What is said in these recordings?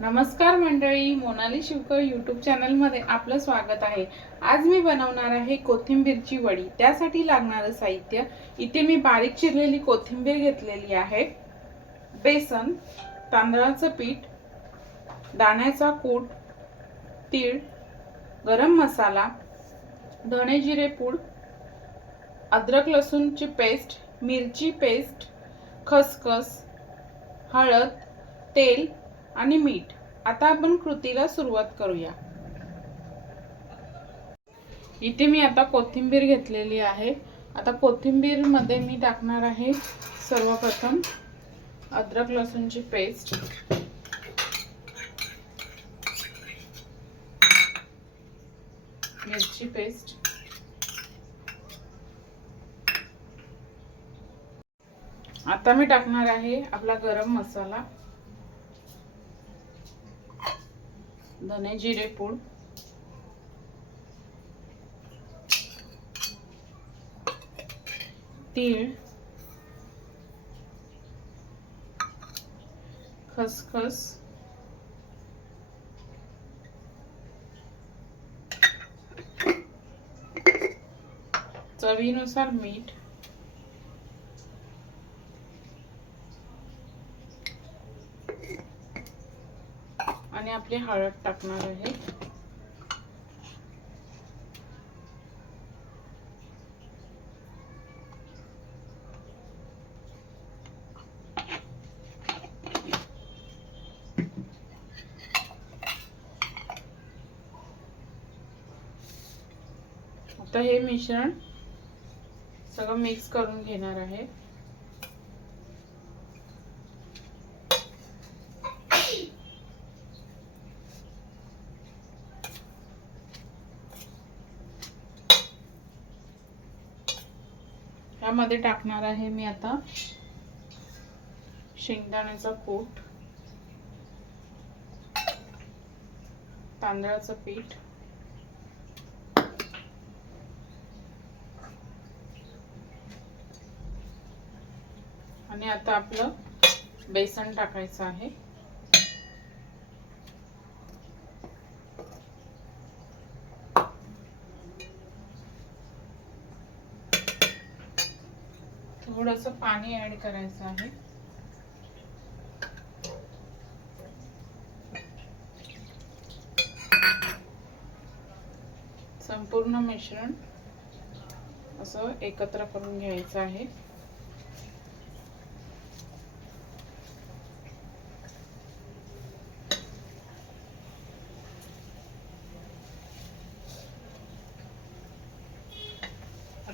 नमस्कार मंडळी मोनाली शिवकर यूट्यूब चॅनलमध्ये आपलं स्वागत आहे. आज मी बनवणार आहे कोथिंबीरची वडी. त्यासाठी लागणारं साहित्य. इथे मी बारीक चिरलेली कोथिंबीर घेतलेली आहे. बेसन तांदळाचं पीठ दाण्याचा कूट तीळ गरम मसाला धणे जिरे पूड अद्रक लसूणची पेस्ट मिरची पेस्ट खसखस हळद तेल आणि मीठ. आता आपण कृतीला सुरुवात करूया. इथे मी आता कोथिंबीर घेतलेली आहे. आता कोथिंबीरमध्ये मी टाकणार आहे सर्वप्रथम अद्रक लसूणची पेस्ट. मिरची पेस्ट. आता मी टाकणार आहे आपला गरम मसाला. धने जिरे पूड. तीळ. खसखस. चवीनुसार मीठ. आणि आपली हळद टाकणार आहे. आता हे मिश्रण सगळं मिक्स करून घेणार आहे. यामध्ये टाकणार आहे मी आता शेंगदाण्याचा कूट तांदळाचं पीठ आणि आता आपलं बेसन टाकायचं आहे. थोडस पाणी ऍड करायचं आहे. संपूर्ण मिश्रण असं एकत्र करून घ्यायचं आहे.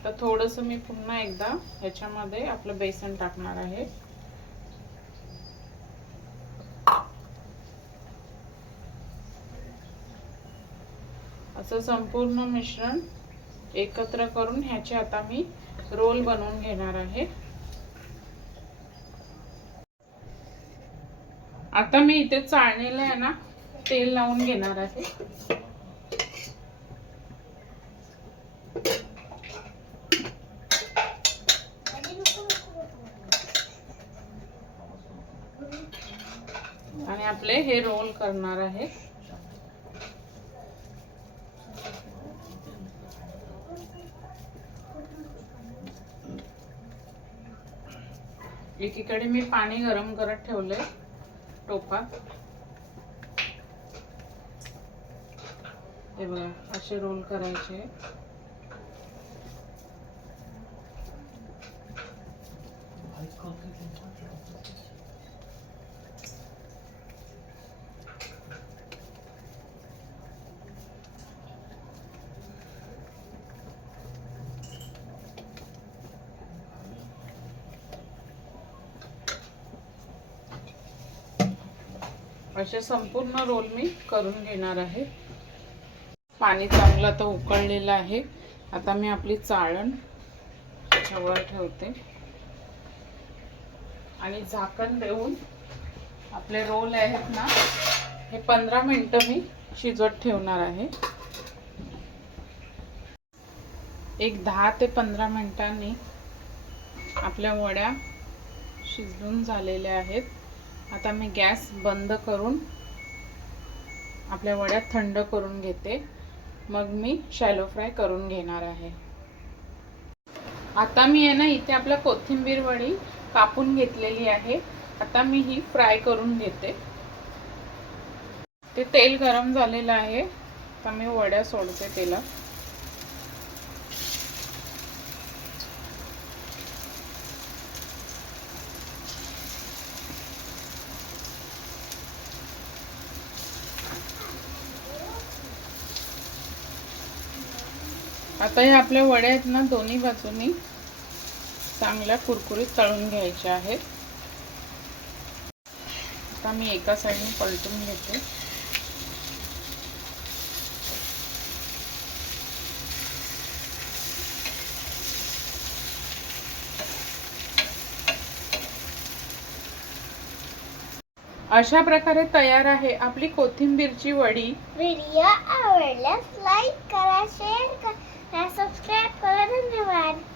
आता थोडस मी पुन्हा एकदा ह्याच्यामध्ये आपलं बेसन टाकणार आहे. असं संपूर्ण मिश्रण एकत्र करून ह्याचे आता मी रोल बनवून घेणार आहे. आता मी इथे चाळणीला आहे ना तेल लावून घेणार आहे आणि आपले हे रोल करणार आहे. एकीकडे मी पाणी गरम करत ठेवलंय टोपात. हे बघा असे रोल करायचे. असे संपूर्ण रोल मी करून घेणार आहे. पाणी चांगलं आता उकळलेलं आहे. आता मी आपली चाळण त्याच्यावर ठेवते. आणि झाकण देऊन आपले रोल आहेत ना हे पंधरा मिनटं मी शिजवत ठेवणार आहे. एक दहा ते पंधरा मिनटांनी आपल्या वड्या शिजून झालेल्या आहेत. आता मी गॅस बंद करून आपल्या वड्या थंड करून घेते. मग मी शॅलो फ्राय करून घेणार आहे. आता मी आहे ना इथे आपल्या कोथिंबीर वडी कापून घेतलेली आहे. आता मी ही फ्राय करून घेते. ते तेल गरम झालेलं आहे. आता मी वड्या सोडते तेला. आता हे आपल्या वड्या आहेत ना दोन्ही बाजूनी चांगल्या कुरकुरीत तळून घ्यायच्या आहेत. आता मी एका साईडने पलटून घेते. अशा प्रकारे तयार आहे आपली कोथिंबीरची वडी. व्हिडिओ आवडल्यास लाईक करा. and subscribe for the new one.